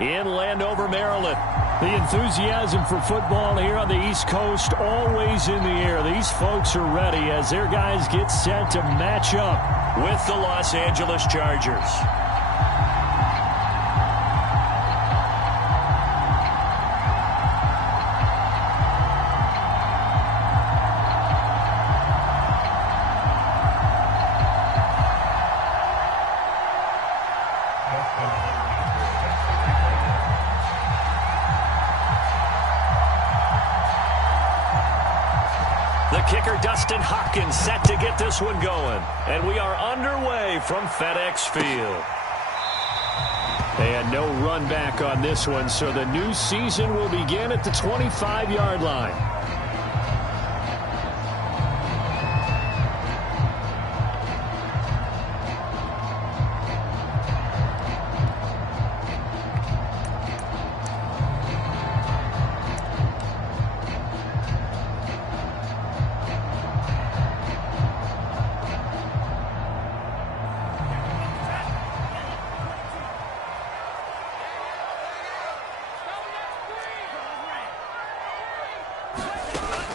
in Landover, Maryland. The enthusiasm for football here on the East Coast always in the air. These folks are ready as their guys get set to match up with the Los Angeles Chargers. Set to get this one going. And we are underway from FedEx Field. And no run back on this one, so the new season will begin at the 25-yard line.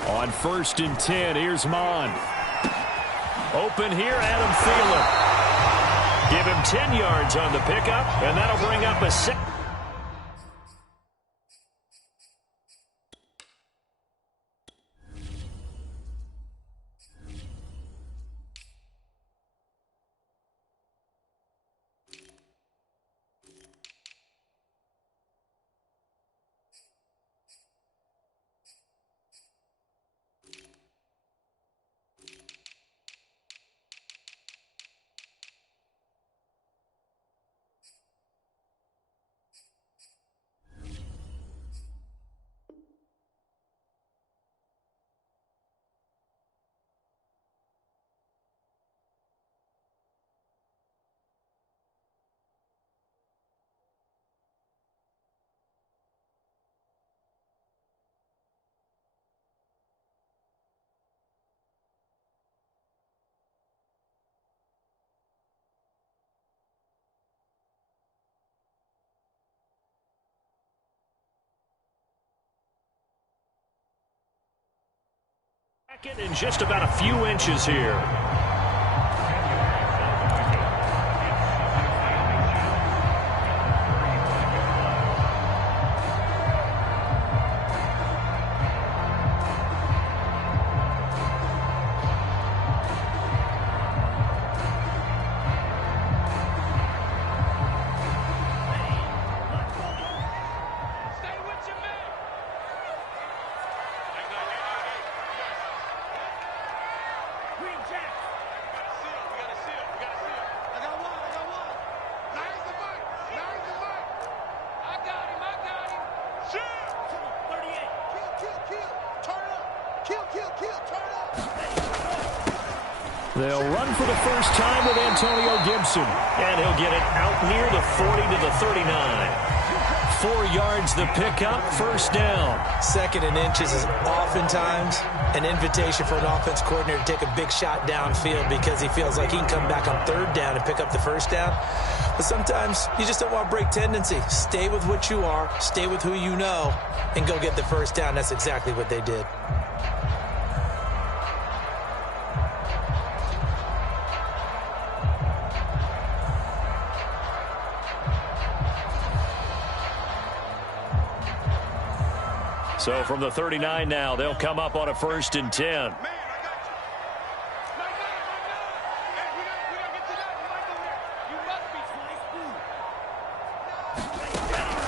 On 1st and 10, here's Mond. Open here, Adam Thielen. Give him 10 yards on the pickup, and that'll bring up a 6. In just about a few inches here. They'll run for the first time with Antonio Gibson. And he'll get it out near the 40 to the 39. 4 yards the pickup, first down. 2nd and inches is oftentimes an invitation for an offense coordinator to take a big shot downfield because he feels like he can come back on 3rd down and pick up the first down. But sometimes you just don't want to break tendency. Stay with what you are, stay with who you know, and go get the first down. That's exactly what they did. So from the 39 now, they'll come up on a 1st and 10.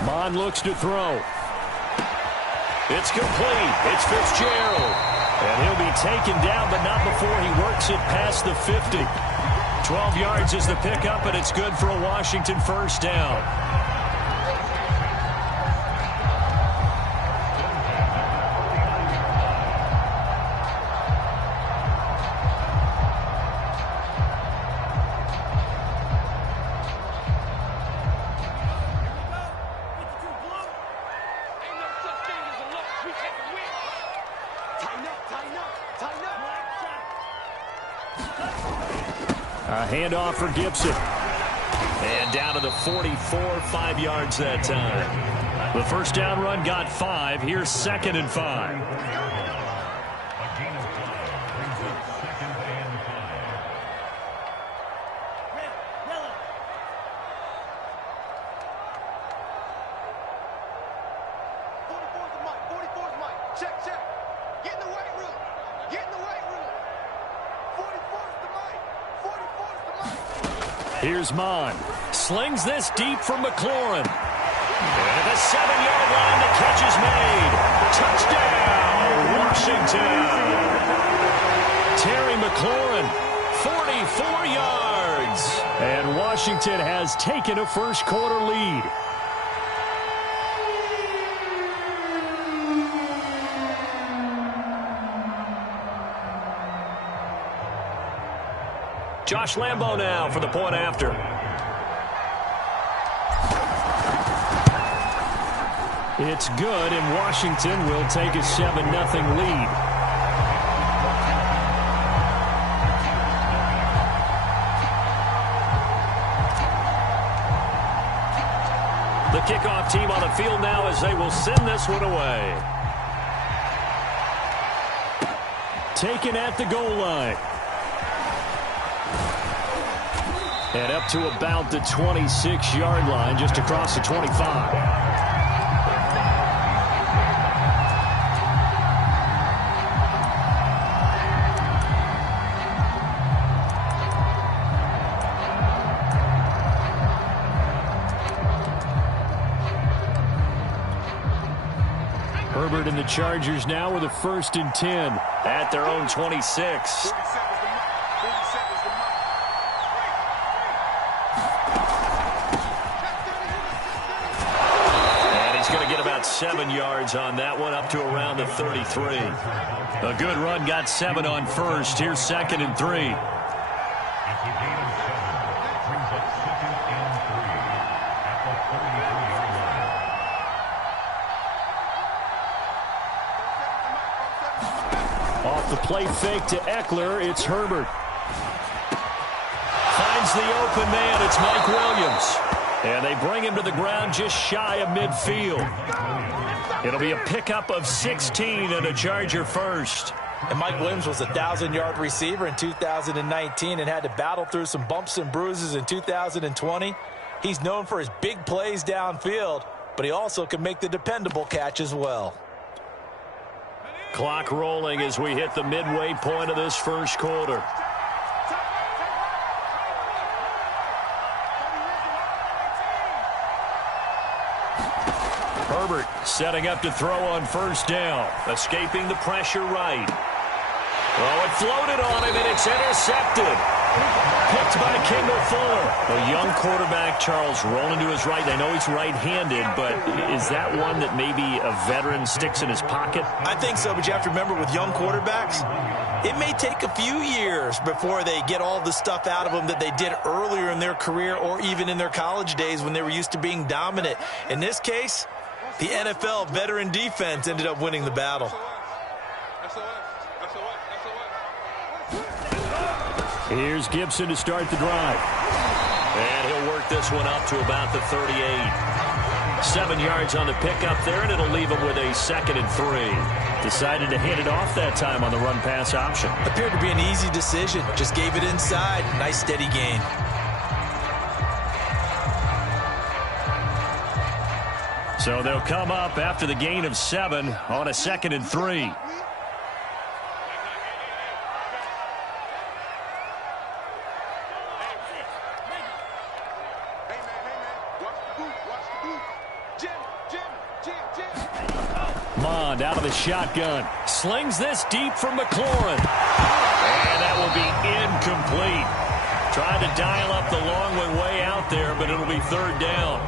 Mond looks to throw. It's complete. It's Fitzgerald. And he'll be taken down, but not before he works it past the 50. 12 yards is the pickup, and it's good for a Washington first down. Handoff for Gibson. And down to the 44, 5 yards that time. The first down run got 5. Here's 2nd and 5. Here's Mon. Slings this deep for McLaurin. And at the 7-yard line, the catch is made. Touchdown, Washington. Terry McLaurin, 44 yards. And Washington has taken a first-quarter lead. Josh Lambo now for the point after. It's good, and Washington will take a 7-0 lead. The kickoff team on the field now as they will send this one away. Taken at the goal line. And up to about the 26-yard line, just across the 25. Herbert and the Chargers now with a 1st and 10 at their own 26. And he's going to get about 7 yards on that one, up to around the 33. A good run, got 7 on first. Here's 2nd and 3. Off the play fake to Eckler, it's Herbert. Finds the open man, it's Mike Williams. And they bring him to the ground just shy of midfield. It'll be a pickup of 16 and a Charger first. And Mike Williams was a 1,000-yard receiver in 2019 and had to battle through some bumps and bruises in 2020. He's known for his big plays downfield, but he also can make the dependable catch as well. Clock rolling as we hit the midway point of this first quarter. Herbert setting up to throw on first down. Escaping the pressure right. Oh, it floated on him, and it's intercepted. Picked by Kendall Fuller. A young quarterback, Charles, rolling to his right. I know he's right-handed, but is that one that maybe a veteran sticks in his pocket? I think so, but you have to remember with young quarterbacks, it may take a few years before they get all the stuff out of them that they did earlier in their career or even in their college days when they were used to being dominant. In this case, the NFL veteran defense ended up winning the battle. Here's Gibson to start the drive. And he'll work this one up to about the 38. 7 yards on the pickup there, and it'll leave him with a 2nd and 3. Decided to hand it off that time on the run-pass option. Appeared to be an easy decision. Just gave it inside. Nice steady gain. So they'll come up after the gain of 7 on a 2nd and 3. Mond out of the shotgun. Slings this deep for McLaurin. And that will be incomplete. Trying to dial up the long one way out there, but it'll be 3rd down.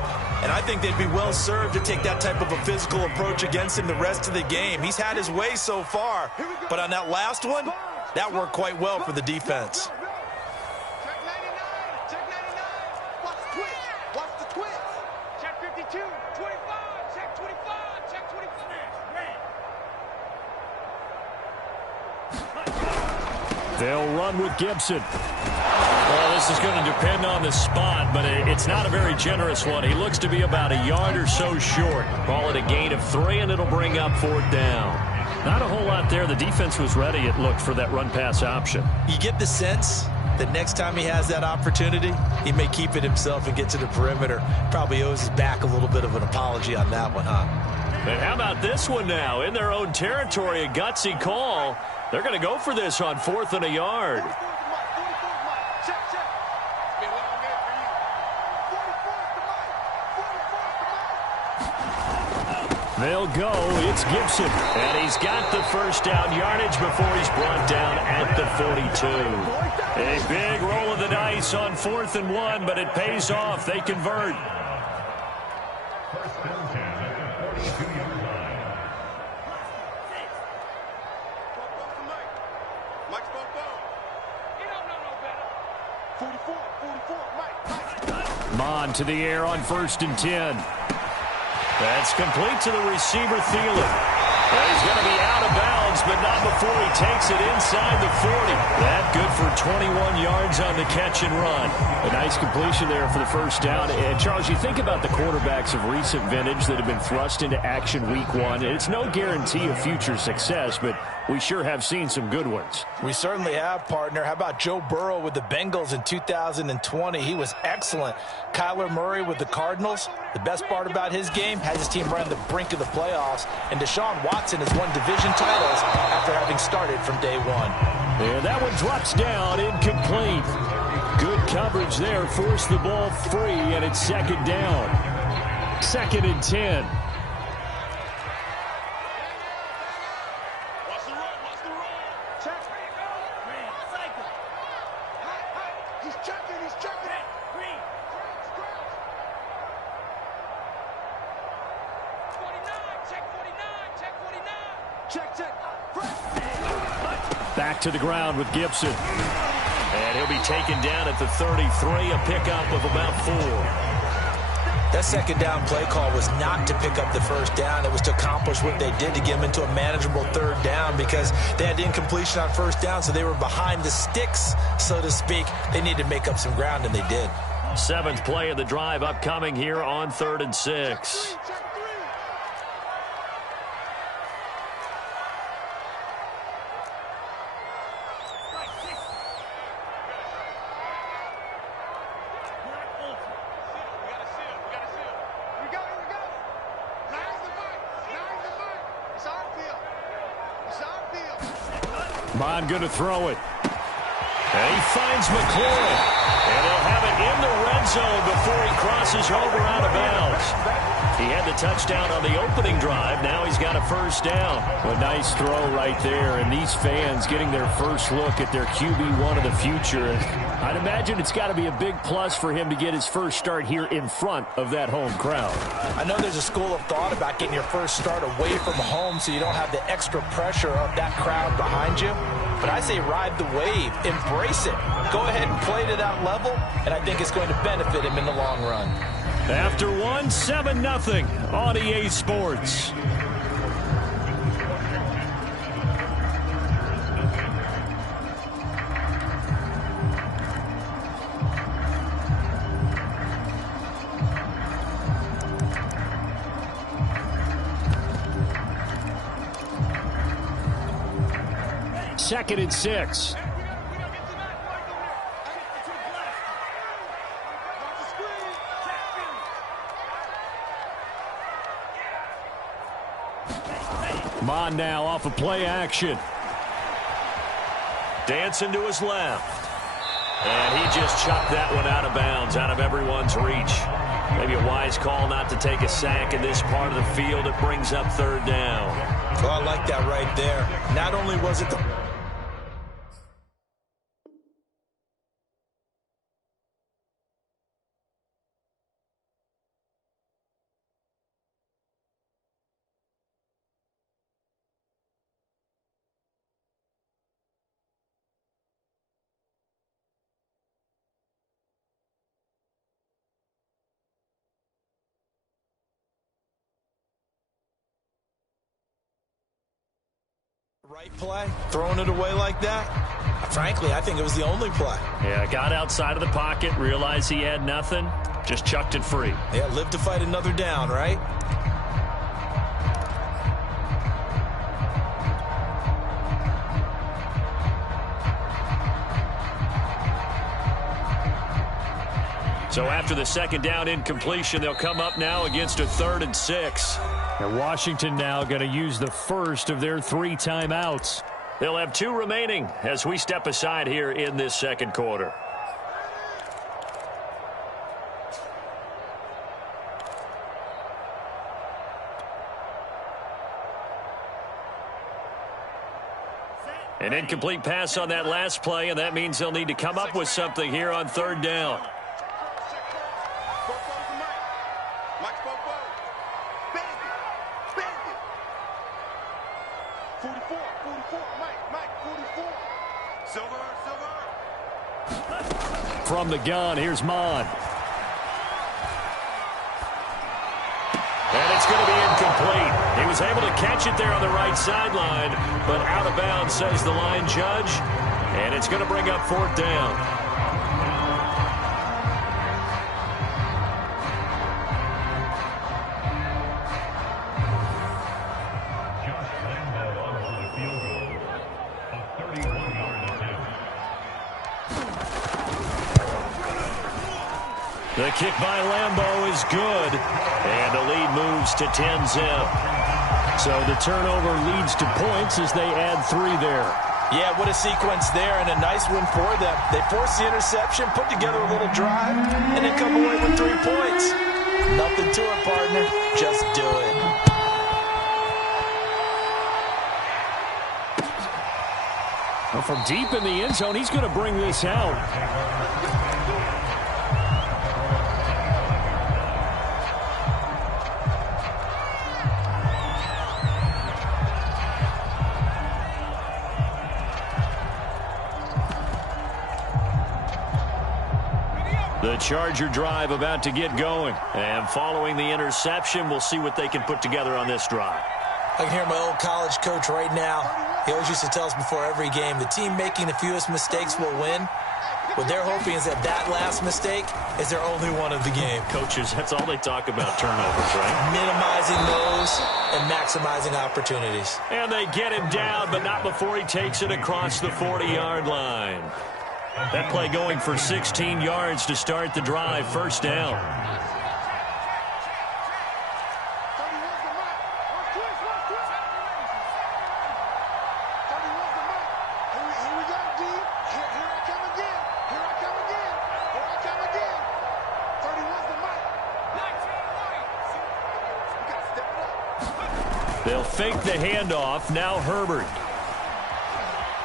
And I think they'd be well served to take that type of a physical approach against him the rest of the game. He's had his way so far, but on that last one, that worked quite well for the defense. Check 99, check 99. Watch the twist, watch the twist. Check 52, 25, check 25, check 25. They'll run with Gibson. Well, this is going to depend on the spot, but it's not a very generous one. He looks to be about a yard or so short. Call it a gain of 3, and it'll bring up 4th down. Not a whole lot there. The defense was ready, it looked, for that run-pass option. You get the sense that next time he has that opportunity, he may keep it himself and get to the perimeter. Probably owes his back a little bit of an apology on that one, huh? And how about this one now? In their own territory, a gutsy call. They're going to go for this on 4th and a yard. They'll go. It's Gibson. And he's got the first down yardage before he's brought down at the 42. A big roll of the dice on 4th and 1, but it pays off. They convert. First and 10 at the 42-yard line. Mike's He don't know no better. 44, Mike. Mon to the air on 1st and 10. That's complete to the receiver, Thielen. And he's going to be out of bounds, but not before he takes it inside the 40. That good for 21 yards on the catch and run. A nice completion there for the first down. And, Charles, you think about the quarterbacks of recent vintage that have been thrust into action week 1. And it's no guarantee of future success, but we sure have seen some good ones. We certainly have, partner. How about Joe Burrow with the Bengals in 2020? He was excellent. Kyler Murray with the Cardinals. The best part about his game, has his team right on the brink of the playoffs. And Deshaun Watson has won division titles after having started from day 1. And that one drops down, incomplete. Good coverage there, forced the ball free, and it's 2nd down. 2nd and 10. Back to the ground with Gibson. And he'll be taken down at the 33, a pickup of about 4. That 2nd down play call was not to pick up the first down. It was to accomplish what they did to get them into a manageable 3rd down because they had incompletion on 1st down, so they were behind the sticks, so to speak. They needed to make up some ground, and they did. 7th play of the drive upcoming here on 3rd and 6. Mon going to throw it. And he finds McLaurin. And he'll have it in the red zone before he crosses over out of bounds. He had the touchdown on the opening drive. Now he's got a first down. A nice throw right there. And these fans getting their first look at their QB1 of the future. I'd imagine it's got to be a big plus for him to get his first start here in front of that home crowd. I know there's a school of thought about getting your first start away from home so you don't have the extra pressure of that crowd behind you. But I say ride the wave. Embrace it. Go ahead and play to that level, and I think it's going to benefit him in the long run. After 7-0 on EA Sports. Second and 6. Mon now off of play action. Dancing to his left. And he just chucked that one out of bounds, out of everyone's reach. Maybe a wise call not to take a sack in this part of the field. It brings up 3rd down. Well, I like that right there. Not only was it the... right play, throwing it away like that, Frankly, I think it was the only play. Yeah, got outside of the pocket, realized he had nothing, just chucked it free. Yeah, live to fight another down, right? So after the second down incompletion, they'll come up now against a 3rd and 6. And Washington now going to use the first of their 3 timeouts. They'll have 2 remaining as we step aside here in this second quarter. An incomplete pass on that last play, and that means they'll need to come up with something here on 3rd down. From the gun, here's Mon. And it's going to be incomplete. He was able to catch it there on the right sideline, but out of bounds, says the line judge. And it's going to bring up 4th down. The kick by Lambeau is good, and the lead moves to 10-zip. So the turnover leads to points as they add 3 there. Yeah, what a sequence there, and a nice one for them. They force the interception, put together a little drive, and then come away with 3 points. Nothing to it, partner. Just do it. Well, from deep in the end zone, he's going to bring this out. The Charger drive about to get going. And following the interception, we'll see what they can put together on this drive. I can hear my old college coach right now. He always used to tell us before every game, the team making the fewest mistakes will win. What they're hoping is that that last mistake is their only one of the game. Coaches, that's all they talk about, turnovers, right? Minimizing those and maximizing opportunities. And they get him down, but not before he takes it across the 40-yard line. That play going for 16 yards to start the drive. 1st down. They'll fake the handoff. Now Herbert.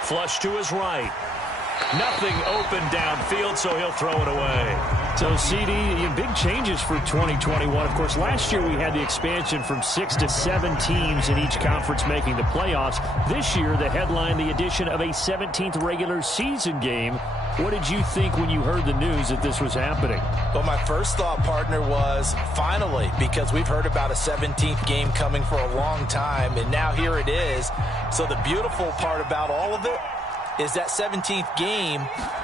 Flush to his right. Nothing open downfield, so he'll throw it away. So, CD, big changes for 2021. Of course, last year we had the expansion from 6 to 7 teams in each conference making the playoffs. This year, the headline, the addition of a 17th regular season game. What did you think when you heard the news that this was happening? Well, my first thought, partner, was finally, because we've heard about a 17th game coming for a long time, and now here it is. So the beautiful part about all of it is that 17th game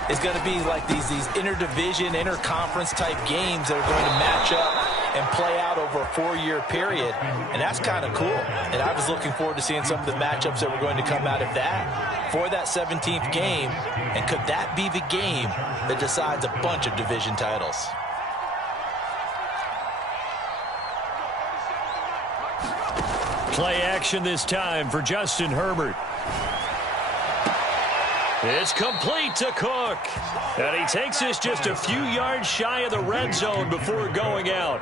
is going to be like these interdivision, interconference type games that are going to match up and play out over a 4-year period. And that's kind of cool. And I was looking forward to seeing some of the matchups that were going to come out of that for that 17th game. And could that be the game that decides a bunch of division titles? Play action this time for Justin Herbert. It's complete to Cook. And he takes this just a few yards shy of the red zone before going out.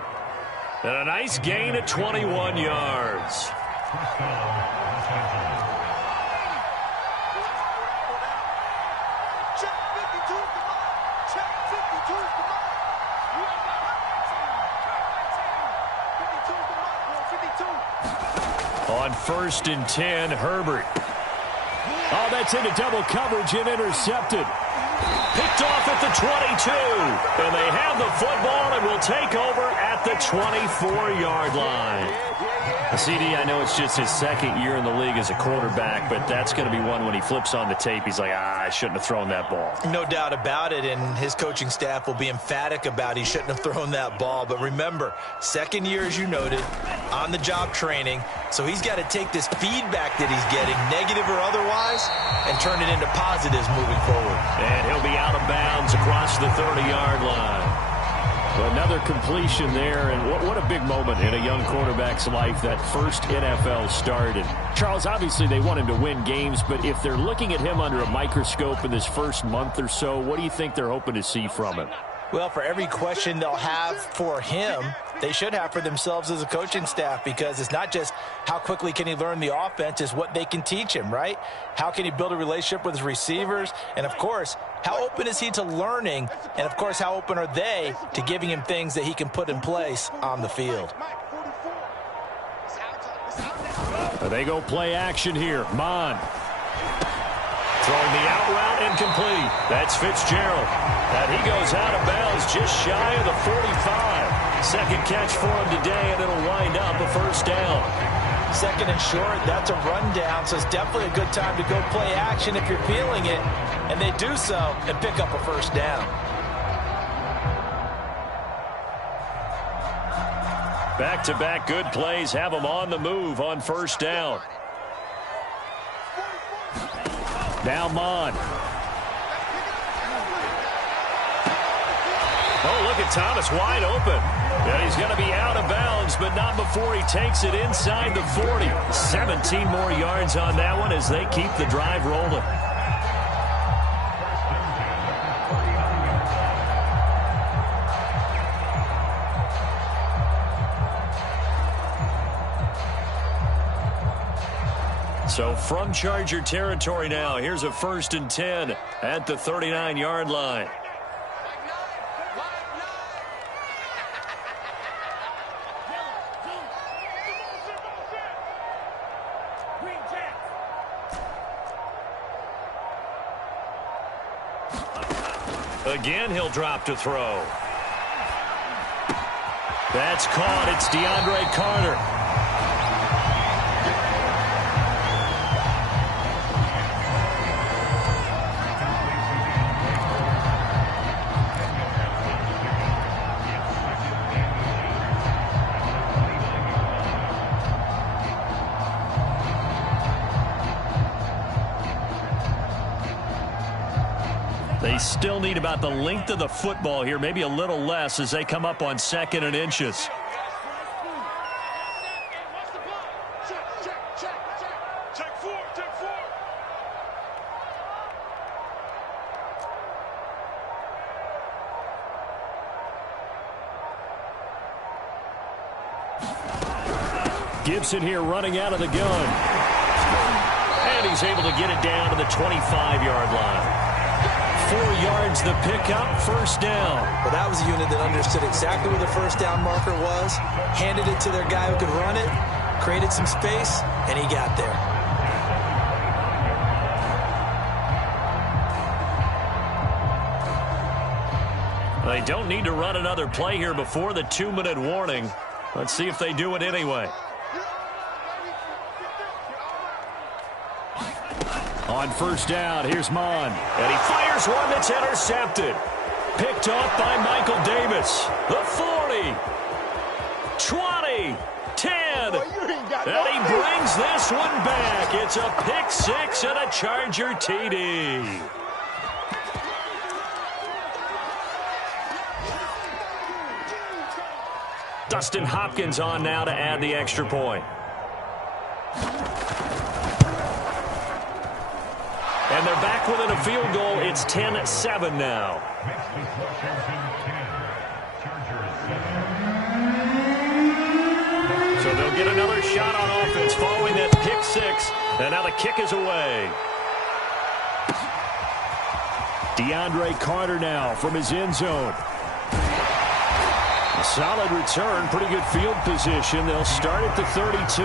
And a nice gain of 21 yards. On 1st and 10, Herbert. Oh, that's into double coverage and intercepted. Picked off at the 22. And they have the football and will take over at the 24-yard line. CD, I know it's just his second year in the league as a quarterback, but that's going to be one when he flips on the tape, he's like, I shouldn't have thrown that ball. No doubt about it, and his coaching staff will be emphatic about he shouldn't have thrown that ball. But remember, second year, as you noted, on-the-job training, so he's got to take this feedback that he's getting, negative or otherwise, and turn it into positives moving forward. And he'll be out of bounds across the 30-yard line. Another completion there, and what a big moment in a young quarterback's life, that first NFL start. And Charles, obviously they want him to win games, but if they're looking at him under a microscope in this first month or so, what do you think they're hoping to see from him? Well, for every question they'll have for him, they should have for themselves as a coaching staff, because it's not just how quickly can he learn the offense, it's what they can teach him, right? How can he build a relationship with his receivers? And, of course, how open is he to learning? And, of course, how open are they to giving him things that he can put in place on the field? They go play action here. Mon. Throwing the out route incomplete. That's Fitzgerald. And he goes out of bounds just shy of the 45. Second catch for him today, and it'll wind up a first down. Second and short, that's a rundown, so it's definitely a good time to go play action if you're feeling it. And they do so and pick up a first down. Back-to-back good plays have them on the move on first down. Now Mon. Oh, look at Thomas wide open. And he's going to be out of bounds, but not before he takes it inside the 40. 17 more yards on that one as they keep the drive rolling. So from Charger territory now, here's a 1st and 10 at the 39-yard line. Again, he'll drop to throw. That's caught. It's DeAndre Carter. They still need about the length of the football here, maybe a little less as they come up on 2nd and inches. Gibson here running out of the gun. And he's able to get it down to the 25-yard line. 4 yards the pickup, first down. Well, that was a unit that understood exactly where the first down marker was, handed it to their guy who could run it, created some space, and he got there. They don't need to run another play here before the 2-minute warning. Let's see if they do it anyway. On first down, here's Mon. And he fires one that's intercepted. Picked off by Michael Davis. The 40. 20. 10. And he brings this one back. It's a pick six and a Charger TD. Dustin Hopkins on now to add the extra point. And they're back within a field goal. It's 10-7 now. So they'll get another shot on offense following that pick six. And now the kick is away. DeAndre Carter now from his end zone. A solid return, pretty good field position. They'll start at the 32.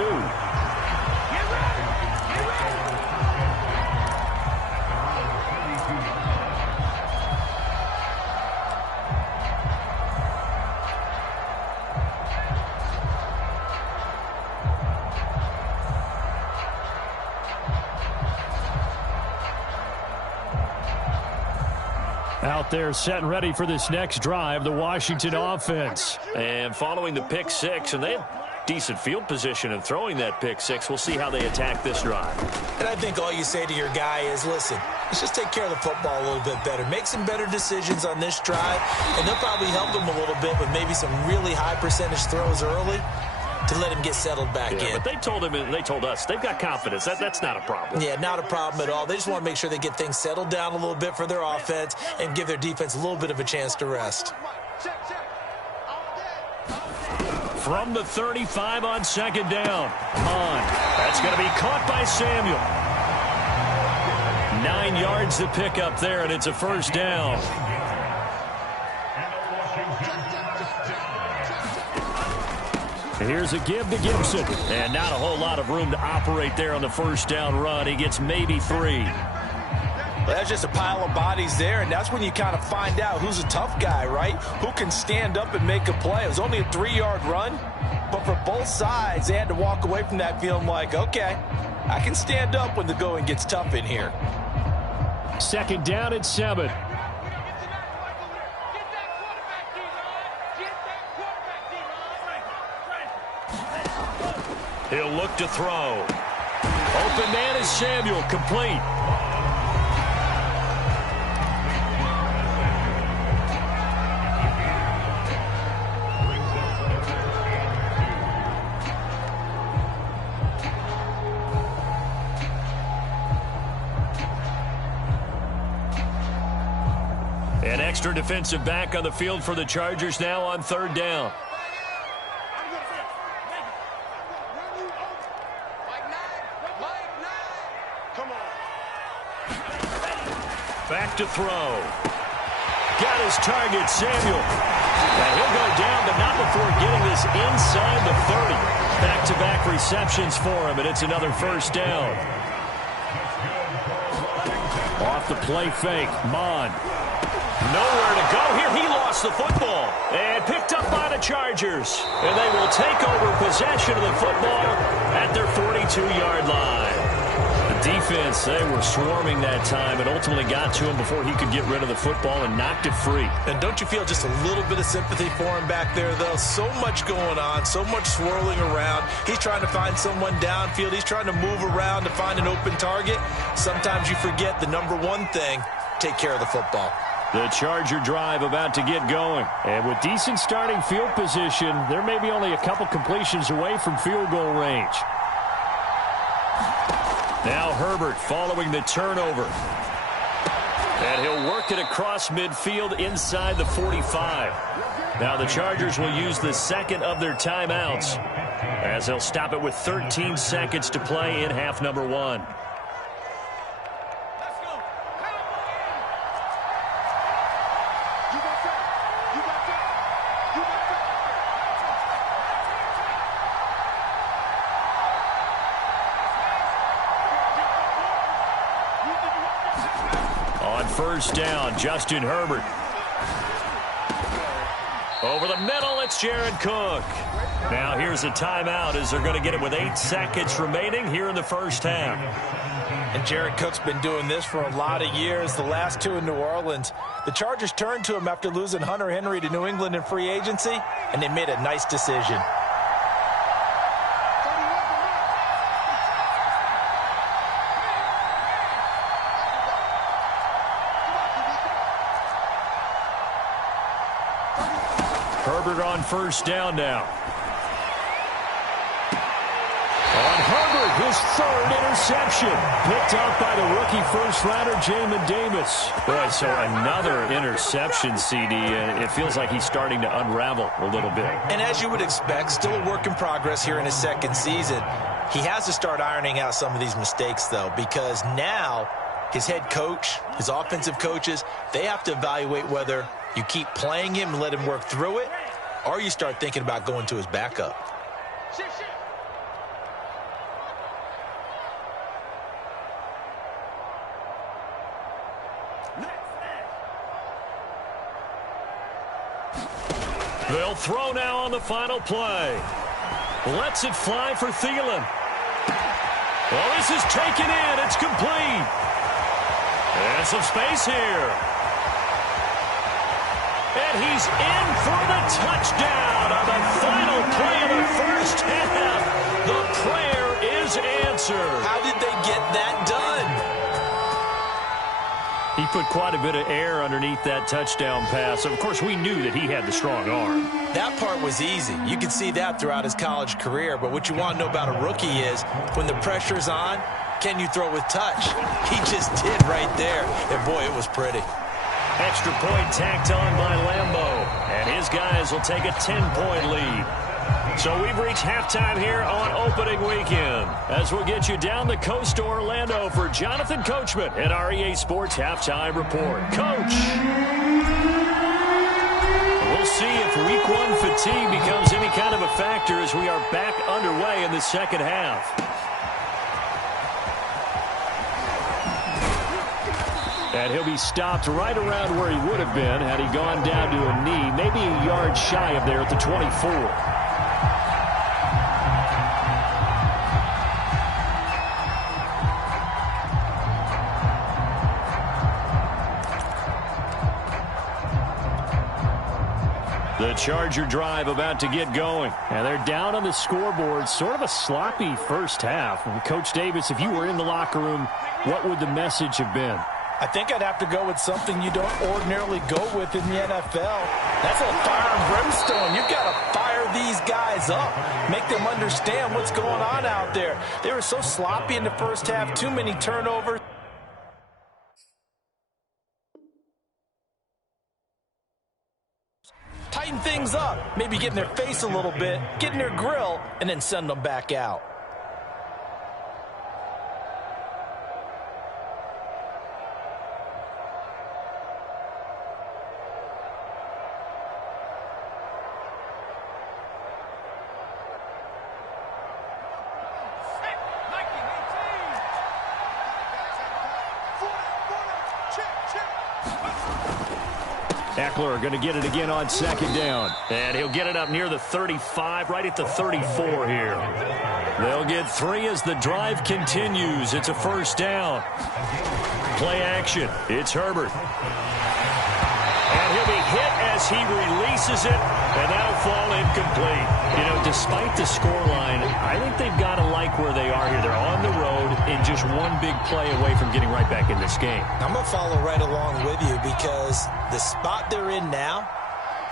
Out there set and ready for this next drive, the Washington offense. And following the pick six, and they have decent field position and throwing that pick six. We'll see how they attack this drive. And I think all you say to your guy is, listen, let's just take care of the football a little bit better. Make some better decisions on this drive, and they'll probably help him a little bit with maybe some really high percentage throws early to let him get settled back in. But they told him and they told us they've got confidence. That's not a problem. Yeah, not a problem at all. They just want to make sure they get things settled down a little bit for their offense and give their defense a little bit of a chance to rest. From the 35 on second down. That's going to be caught by Samuel. 9 yards to pick up there, and it's a first down. Here's a give to Gibson. And not a whole lot of room to operate there on the first down run. He gets maybe 3. Well, that's just a pile of bodies there, and that's when you kind of find out who's a tough guy, right? Who can stand up and make a play. It was only a 3-yard run, but for both sides, they had to walk away from that feeling like, okay, I can stand up when the going gets tough in here. Second down and 7. He'll look to throw. Open man is Samuel, complete. An extra defensive back on the field for the Chargers now on third down. Back to throw. Got his target, Samuel. And he'll go down, but not before getting this inside the 30. Back-to-back receptions for him, and it's another first down. Off the play fake, Mon. Nowhere to go here. He lost the football and picked up by the Chargers. And they will take over possession of the football at their 42-yard line. The defense, they were swarming that time and ultimately got to him before he could get rid of the football and knocked it free. And don't you feel just a little bit of sympathy for him back there, though? So much going on, so much swirling around. He's trying to find someone downfield. He's trying to move around to find an open target. Sometimes you forget the number one thing, take care of the football. The Charger drive about to get going. And with decent starting field position, there may be only a couple completions away from field goal range. Now Herbert following the turnover. And he'll work it across midfield inside the 45. Now the Chargers will use the second of their timeouts as they'll stop it with 13 seconds to play in half number 1. First down, Justin Herbert. Over the middle, it's Jared Cook. Now here's a timeout as they're going to get it with 8 seconds remaining here in the first half. And Jared Cook's been doing this for a lot of years, the last 2 in New Orleans. The Chargers turned to him after losing Hunter Henry to New England in free agency, and they made a nice decision. Herbert on first down now. On Herbert, his 3rd interception. Picked up by the rookie first-rounder, Jamin Davis. Boy, so another interception, CD. It feels like he's starting to unravel a little bit. And as you would expect, still a work in progress here in his second season. He has to start ironing out some of these mistakes, though, because now his head coach, his offensive coaches, they have to evaluate whether you keep playing him and let him work through it, or you start thinking about going to his backup. They'll throw now on the final play. Lets it fly for Thielen. Well, this is taken in. It's complete. And some space here. And he's in for the touchdown on the final play of the first half. The prayer is answered. How did they get that done? He put quite a bit of air underneath that touchdown pass. Of course, we knew that he had the strong arm. That part was easy. You can see that throughout his college career. But what you want to know about a rookie is when the pressure's on, can you throw with touch? He just did right there. And, boy, it was pretty. Extra point tacked on by Lambo. And his guys will take a 10-point lead. So we've reached halftime here on opening weekend. As we'll get you down the coast to Orlando for Jonathan Coachman at our EA Sports Halftime Report. Coach! We'll see if week one fatigue becomes any kind of a factor as we are back underway in the second half. And he'll be stopped right around where he would have been had he gone down to a knee, maybe a yard shy of there at the 24. The Charger drive about to get going. And they're down on the scoreboard. Sort of a sloppy first half. And Coach Davis, if you were in the locker room, what would the message have been? I think I'd have to go with something you don't ordinarily go with in the NFL. That's a fire and brimstone. You've got to fire these guys up. Make them understand what's going on out there. They were so sloppy in the first half. Too many turnovers. Tighten things up. Maybe get in their face a little bit, get in their grill, and then send them back out. Eckler going to get it again on second down. And he'll get it up near the 35, right at the 34 here. They'll get 3 as the drive continues. It's a first down. Play action. It's Herbert. And he'll be hit as he releases it, and that'll fall incomplete. You know, despite the scoreline, I think they've got to like where they are here. They're on the road and just one big play away from getting right back in this game. I'm going to follow right along with you because the spot they're in now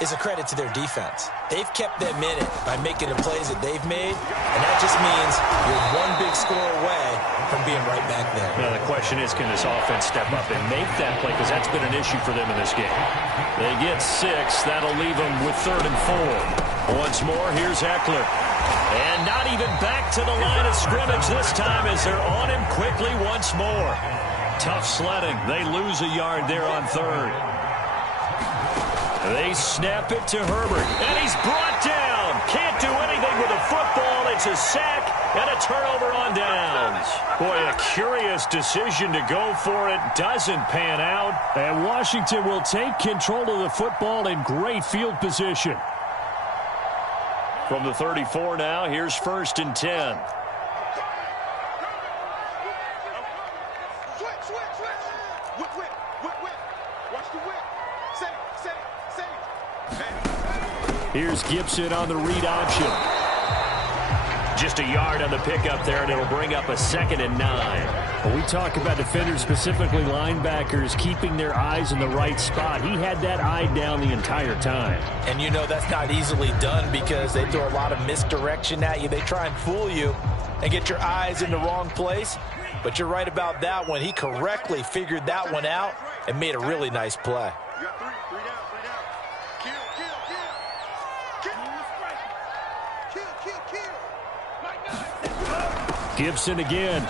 is a credit to their defense. They've kept them in it by making the plays that they've made, and that just means you're one big score away from being right back there. Now, the question is, can this offense step up and make that play? Because that's been an issue for them in this game. They get 6. That'll leave them with 3rd and 4. Once more, here's Eckler. And not even back to the line of scrimmage this time as they're on him quickly once more. Tough sledding. They lose a yard there on 3rd. They snap it to Herbert, and he's brought down. Can't do anything with the football. It's a sack and a turnover on downs. Boy, a curious decision to go for it. Doesn't pan out. And Washington will take control of the football in great field position. From the 34 now, here's 1st and 10. Here's Gibson on the read option. Just a yard on the pickup there, and it'll bring up a 2nd and 9. When we talk about defenders, specifically linebackers, keeping their eyes in the right spot. He had that eye down the entire time. And you know that's not easily done because they throw a lot of misdirection at you. They try and fool you and get your eyes in the wrong place. But you're right about that one. He correctly figured that one out and made a really nice play. You got 3 down. Kill. Gibson again.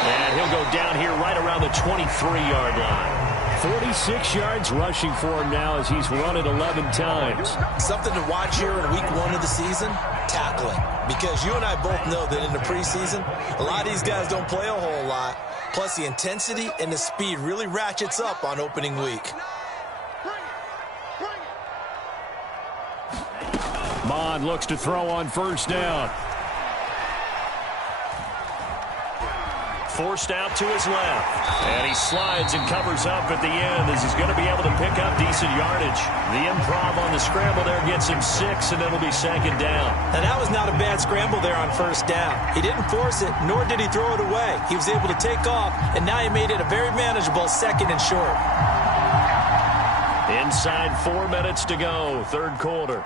And he'll go down here right around the 23-yard line. 46 yards rushing for him now as he's run it 11 times. Something to watch here in week 1 of the season, tackling. Because you and I both know that in the preseason, a lot of these guys don't play a whole lot. Plus, the intensity and the speed really ratchets up on opening week. Mond looks to throw on 1st down. forced out to his left. And he slides and covers up at the end as he's going to be able to pick up decent yardage. The improv on the scramble there gets him 6, and it'll be second down. Now, that was not a bad scramble there on first down. He didn't force it, nor did he throw it away. He was able to take off, and now he made it a very manageable second and short. Inside 4 minutes to go, third quarter.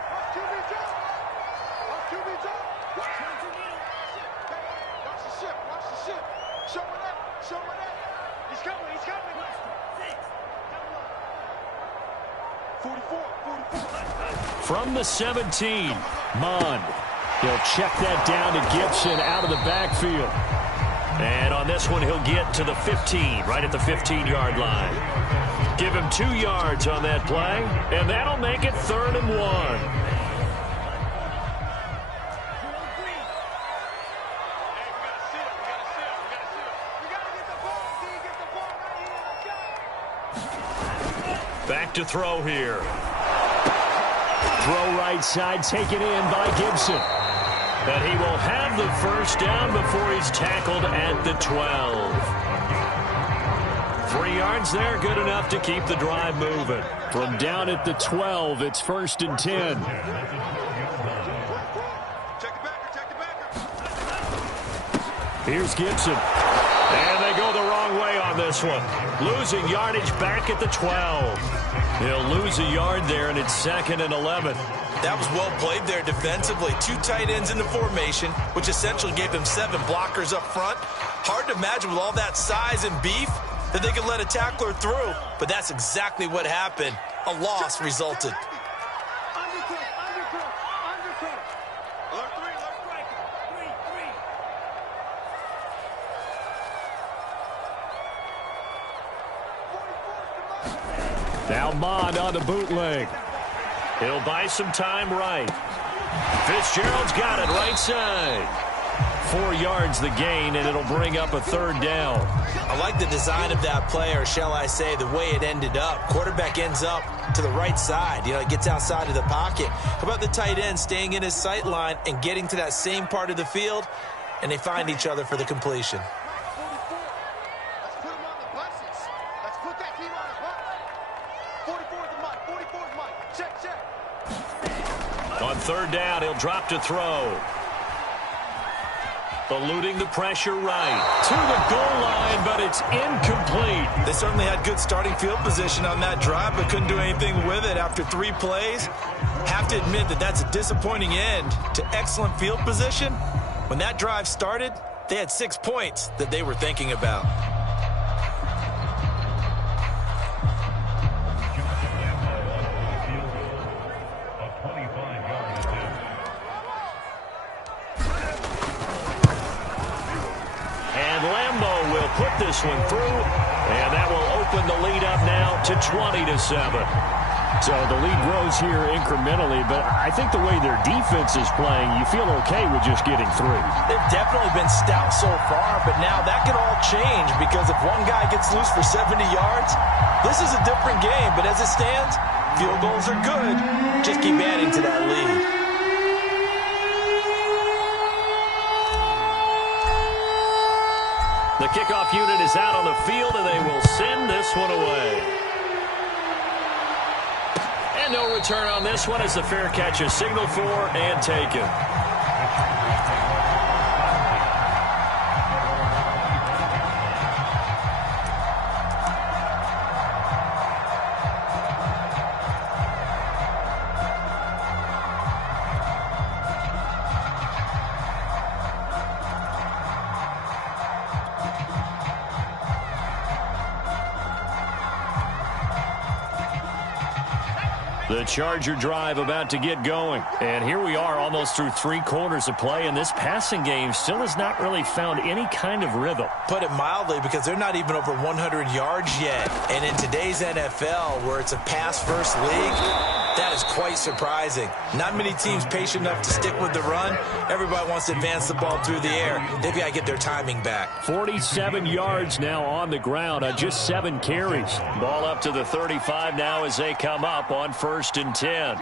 From the 17, Mond. He'll check that down to Gibson out of the backfield. And on this one, he'll get to the 15, right at the 15-yard line. Give him 2 yards on that play, and that'll make it 3rd and 1. Back to throw here. Throw right side, taken in by Gibson. And he will have the first down before he's tackled at the 12. 3 yards there, good enough to keep the drive moving. From down at the 12, it's 1st and 10. Here's Gibson. And they go the wrong way on this one. Losing yardage back at the 12. He'll lose a yard there, and it's 2nd and 11. That was well played there defensively. 2 tight ends in the formation, which essentially gave them 7 blockers up front. Hard to imagine with all that size and beef that they could let a tackler through, but that's exactly what happened. A loss resulted. Now Mond on the bootleg. He'll buy some time right. Fitzgerald's got it right side. 4 yards the gain, and it'll bring up a 3rd down. I like the design of that play, or shall I say the way it ended up. Quarterback ends up to the right side. You know, it gets outside of the pocket. How about the tight end staying in his sight line and getting to that same part of the field, and they find each other for the completion. On 3rd down, he'll drop to throw. Eluding the pressure right. To the goal line, but it's incomplete. They certainly had good starting field position on that drive, but couldn't do anything with it after 3 plays. Have to admit that that's a disappointing end to excellent field position. When that drive started, they had 6 points that they were thinking about. Put this one through, and that will open the lead up now to 20-7. So the lead grows here incrementally, but I think the way their defense is playing, you feel okay with just getting 3. They've definitely been stout so far, but now that could all change because if one guy gets loose for 70 yards, this is a different game. But as it stands, field goals are good. Just keep adding to that lead. The kickoff unit is out on the field, and they will send this one away. And no return on this one as the fair catch is signaled for and taken. The Charger drive about to get going. And here we are almost through 3 quarters of play, and this passing game still has not really found any kind of rhythm. Put it mildly, because they're not even over 100 yards yet. And in today's NFL, where it's a pass-first league, that is quite surprising. Not many teams patient enough to stick with the run. Everybody wants to advance the ball through the air. They've got to get their timing back. 47 yards now on the ground on just 7 carries. Ball up to the 35 now as they come up on 1st and 10.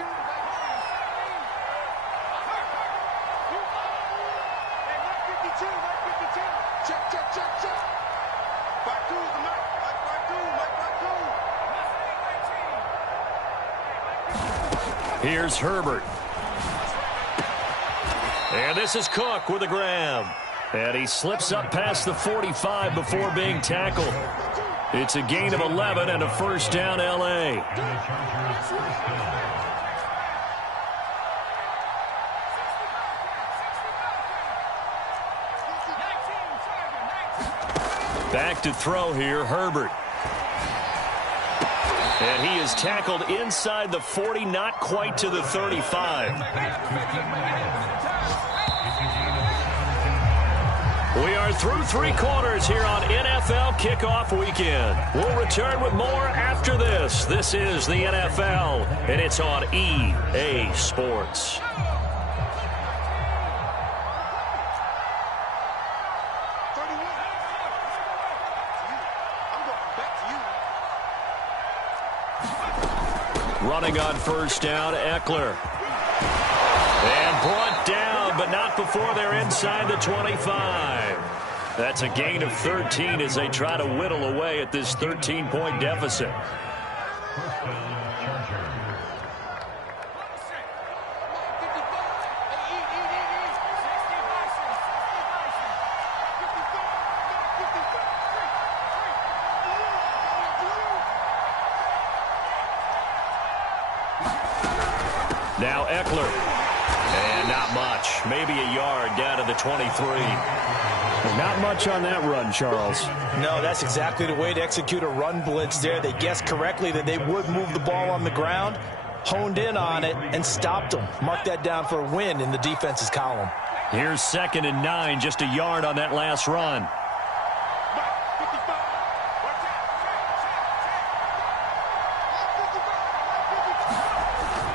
Here's Herbert. And this is Cook with a grab. And he slips up past the 45 before being tackled. It's a gain of 11 and a first down, L.A. Back to throw here, Herbert. And he is tackled inside the 40, not quite to the 35. We are through 3 quarters here on NFL Kickoff Weekend. We'll return with more after this. This is the NFL, and it's on EA Sports. Running on first down, Eckler. And brought down, but not before they're inside the 25. That's a gain of 13 as they try to whittle away at this 13-point deficit. Now Eckler. And not much. Maybe a yard down to the 23. Not much on that run, Charles. No, that's exactly the way to execute a run blitz there. They guessed correctly that they would move the ball on the ground, honed in on it, and stopped them. Mark that down for a win in the defense's column. Here's 2nd and 9, just a yard on that last run.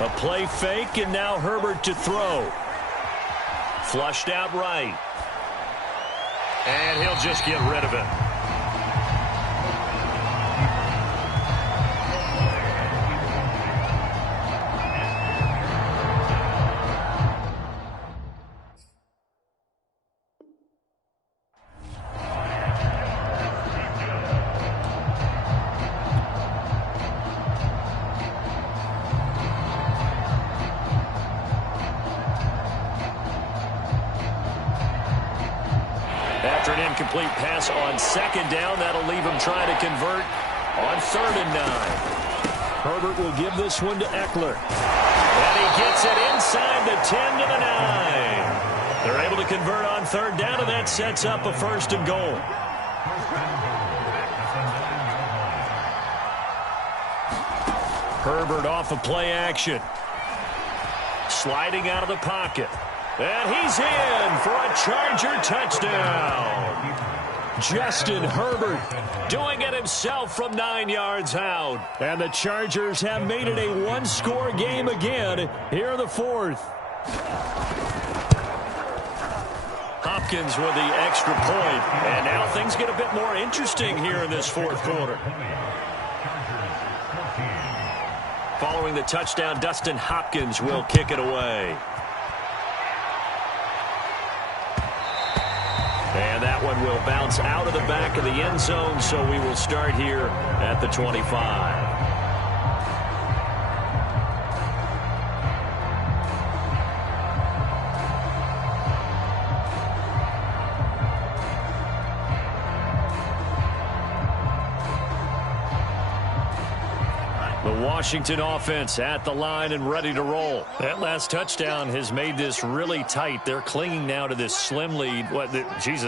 A play fake, and now Herbert to throw. Flushed out right. And he'll just get rid of it. After an incomplete pass on 2nd down, that'll leave him trying to convert on 3rd and 9. Herbert will give this one to Eckler. And he gets it inside the 10 to the 9. They're able to convert on 3rd down, and that sets up a 1st and goal. Herbert off of play action. Sliding out of the pocket. And he's in for a Charger touchdown. Justin Herbert doing it himself from 9 yards out. And the Chargers have made it a one-score game again here in the 4th. Hopkins with the extra point. And now things get a bit more interesting here in this 4th quarter. Following the touchdown, Dustin Hopkins will kick it away. And that one will bounce out of the back of the end zone, so we will start here at the 25. The Washington offense at the line and ready to roll. That last touchdown has made this really tight. They're clinging now to this slim lead.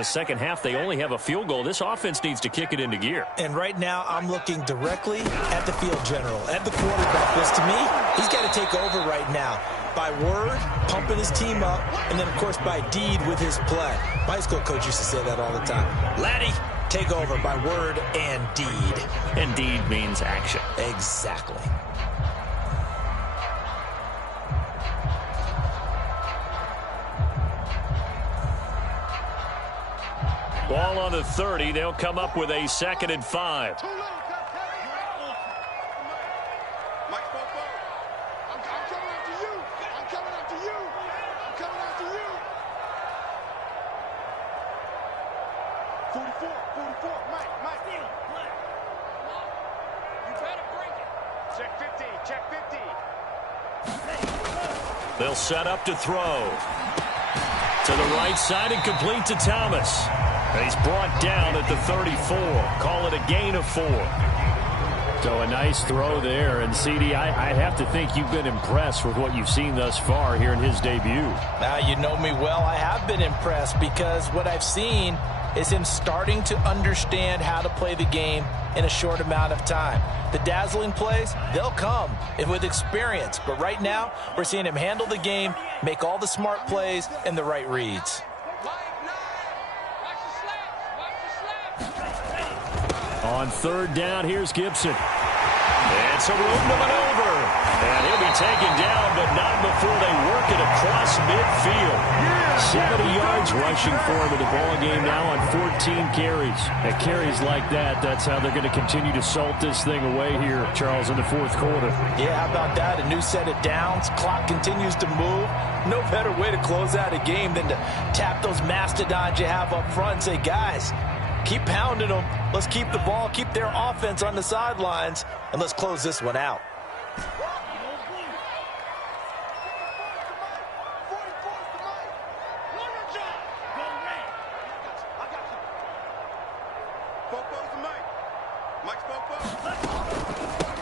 Second half, they only have a field goal. This offense needs to kick it into gear. And right now, I'm looking directly at the field general, at the quarterback. Because to me, he's got to take over right now. By word, pumping his team up, and then, of course, by deed with his play. My high school coach used to say that all the time. Laddie, take over by word and deed. And deed means action. Exactly. Ball on the 30. They'll come up with a 2nd and 5. 44, Mike. You better bring it. Check 50. They'll set up to throw. To the right side and complete to Thomas. And he's brought down at the 34. Call it a gain of 4. So a nice throw there. And, CD, I have to think you've been impressed with what you've seen thus far here in his debut. Now, you know me well. I have been impressed because what I've seen is him starting to understand how to play the game in a short amount of time. The dazzling plays, they'll come with experience. But right now, we're seeing him handle the game, make all the smart plays, and the right reads. On third down, here's Gibson. And some room to maneuver. And he'll be taken down, but not before they work it across midfield. 70 yards rushing for him in the ball game now on 14 carries. At carries like that, that's how they're going to continue to salt this thing away here, Charles, in the fourth quarter. Yeah, how about that? A new set of downs. Clock continues to move. No better way to close out a game than to tap those mastodons you have up front and say, guys, keep pounding them. Let's keep the ball, keep their offense on the sidelines, and let's close this one out.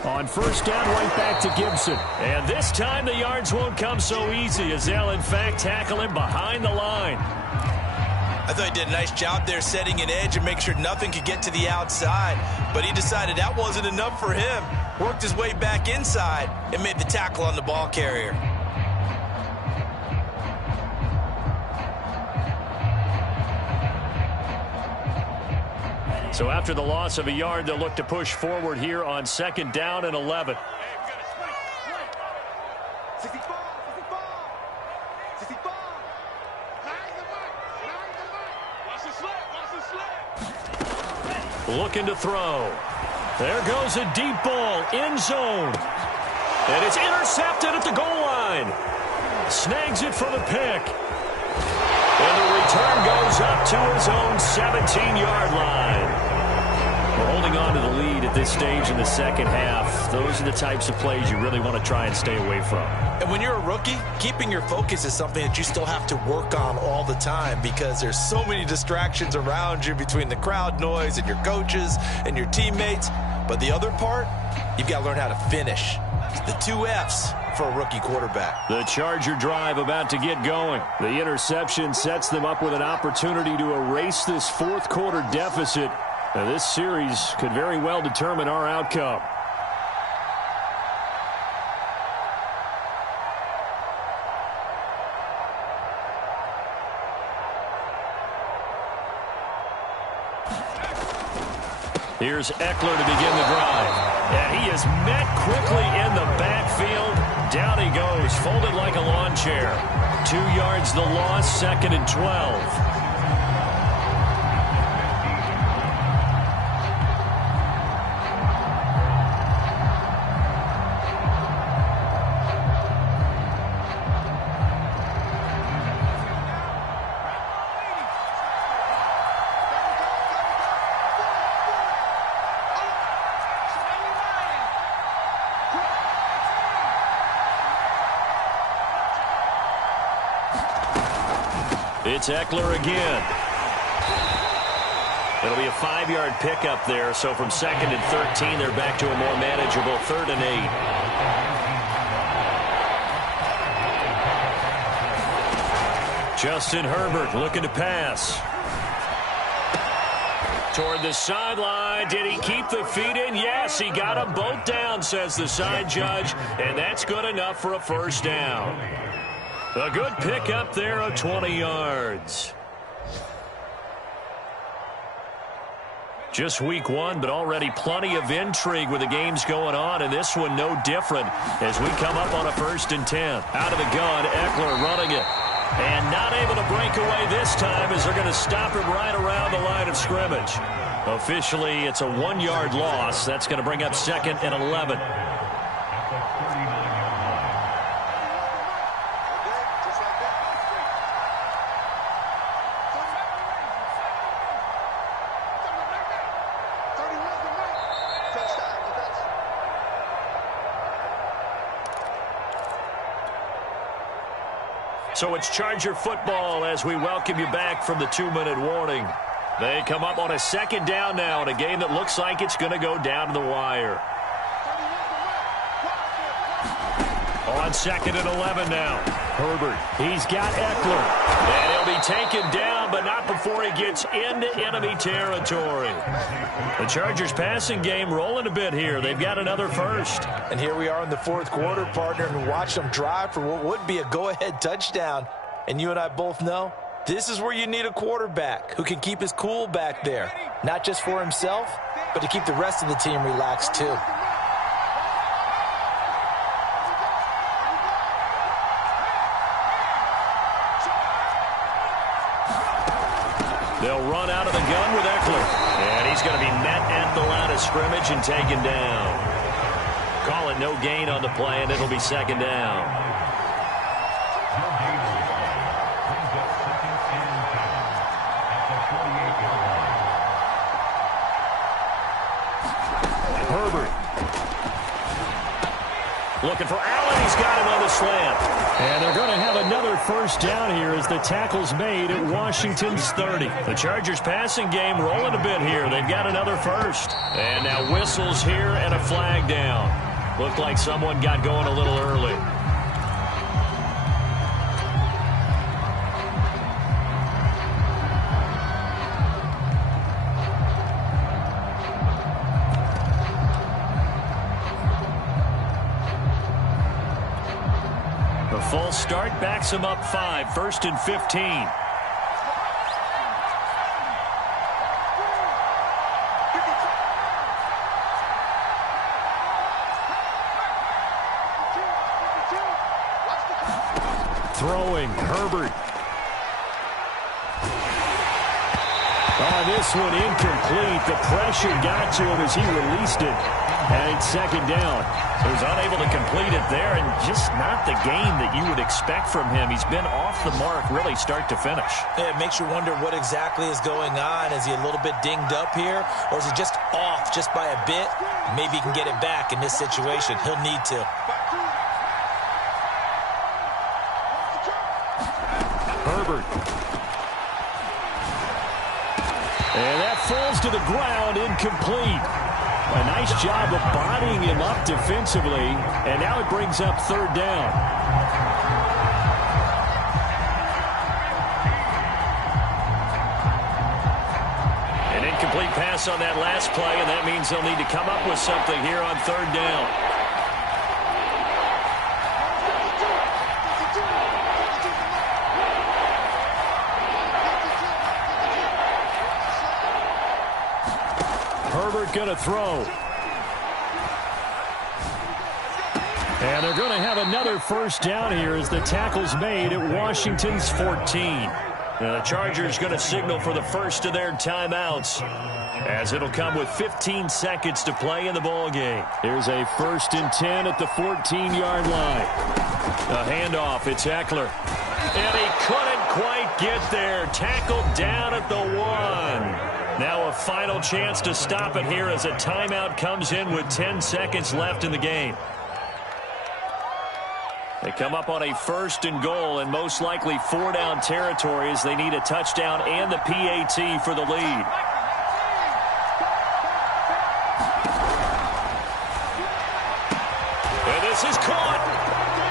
On first down, right back to Gibson. And this time the yards won't come so easy as they'll, in fact, tackle him behind the line. I thought he did a nice job there setting an edge and make sure nothing could get to the outside. But he decided that wasn't enough for him. Worked his way back inside and made the tackle on the ball carrier. So after the loss of a yard, they'll look to push forward here on second down and 11. Looking to throw. There goes a deep ball, end zone. And it's intercepted at the goal line. Snags it for the pick. And the return goes up to his own 17-yard line. We're holding on to the lead at this stage in the second half. Those are the types of plays you really want to try and stay away from. And when you're a rookie, keeping your focus is something that you still have to work on all the time because there's so many distractions around you between the crowd noise and your coaches and your teammates. But the other part, you've got to learn how to finish. The 2 F's for a rookie quarterback. The Charger drive about to get going. The interception sets them up with an opportunity to erase this fourth quarter deficit. Now, this series could very well determine our outcome. Here's Eckler to begin the drive. And he is met quickly in the backfield. Down he goes, folded like a lawn chair. 2 yards the loss, second and 12. It's Eckler again. It'll be a 5-yard pickup there, so from second and 13, they're back to a more manageable 3rd and 8. Justin Herbert looking to pass. Toward the sideline. Did he keep the feet in? Yes, he got them both down, says the side judge, and that's good enough for a first down. A good pickup there of 20 yards. Just week 1, but already plenty of intrigue with the games going on, and this one no different as we come up on a 1st and 10. Out of the gun, Eckler running it. And not able to break away this time as they're going to stop him right around the line of scrimmage. Officially, it's a 1-yard loss. That's going to bring up 2nd and 11. So it's Charger football as we welcome you back from the 2-minute warning. They come up on a second down now in a game that looks like it's going to go down to the wire. On 2nd and 11 now. Herbert, he's got Eckler. And he'll be taken down, but not before he gets into enemy territory. The Chargers passing game rolling a bit here. They've got another first. And here we are in the fourth quarter, partner, and watch them drive for what would be a go-ahead touchdown. And you and I both know this is where you need a quarterback who can keep his cool back there. Not just for himself, but to keep the rest of the team relaxed too. They'll run out of the gun with Eckler. And he's going to be met at the line of scrimmage and taken down. Call it no gain on the play, and it'll be second down. Herbert. Looking for Allen. He's got him on the slant. And they're going to have another first down here as the tackle's made at Washington's 30. The Chargers passing game rolling a bit here. They've got another first. And now whistles here and a flag down. Looked like someone got going a little early. The full start backs him up 5, 1st and 15. Throwing, Herbert. Oh, this one incomplete. The pressure got to him as he released it. And it's second down. He was unable to complete it there, and just not the game that you would expect from him. He's been off the mark really start to finish. Yeah, it makes you wonder what exactly is going on. Is he a little bit dinged up here, or is he just off just by a bit? Maybe he can get it back in this situation. He'll need to. Herbert. And that falls to the ground, incomplete. A nice job of bodying him up defensively, and now it brings up third down. An incomplete pass on that last play, and that means they'll need to come up with something here on third down. Herbert going to throw. And they're going to have another first down here as the tackle's made at Washington's 14. The Chargers going to signal for the first of their timeouts, as it'll come with 15 seconds to play in the ball game. Here's a 1st and 10 at the 14-yard line. A handoff, it's Eckler. And he couldn't quite get there. Tackled down at the 1. Now a final chance to stop it here as a timeout comes in with 10 seconds left in the game. They come up on a 1st and goal, and most likely 4-down territory as they need a touchdown and the PAT for the lead. And this is caught.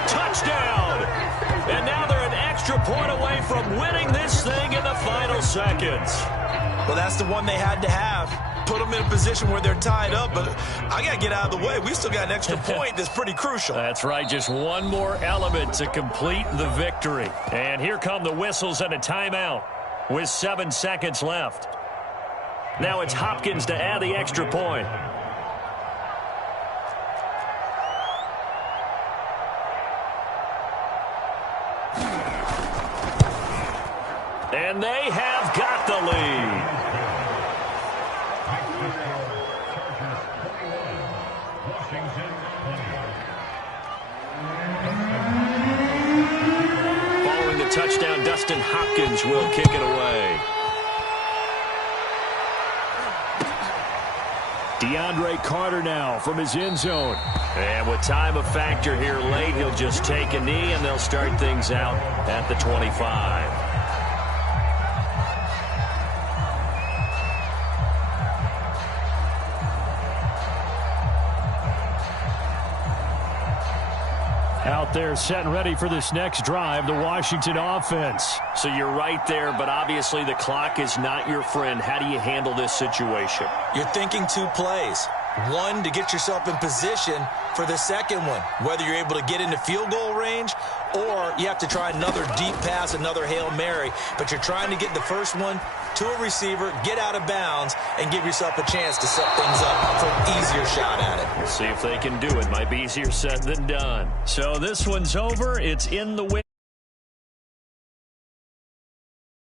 Touchdown. And now they're an extra point away from winning this thing in the final seconds. Well, that's the one they had to have. Put them in a position where they're tied up, but I got to get out of the way. We still got an extra point that's pretty crucial. That's right. Just one more element to complete the victory. And here come the whistles and a timeout with 7 seconds left. Now it's Hopkins to add the extra point. And they have got the lead. Following the touchdown, Dustin Hopkins will kick it away. DeAndre Carter now from his end zone. And with time a factor here late, he'll just take a knee, and they'll start things out at the 25. Out there set and ready for this next drive, the Washington offense. So you're right there, but obviously the clock is not your friend. How do you handle this situation? You're thinking 2 plays. One, to get yourself in position for the second one, whether you're able to get into field goal range or you have to try another deep pass, another Hail Mary. But you're trying to get the first one to a receiver, get out of bounds, and give yourself a chance to set things up for an easier shot at it. We'll see if they can do it. Might be easier said than done. So this one's over. It's in the win.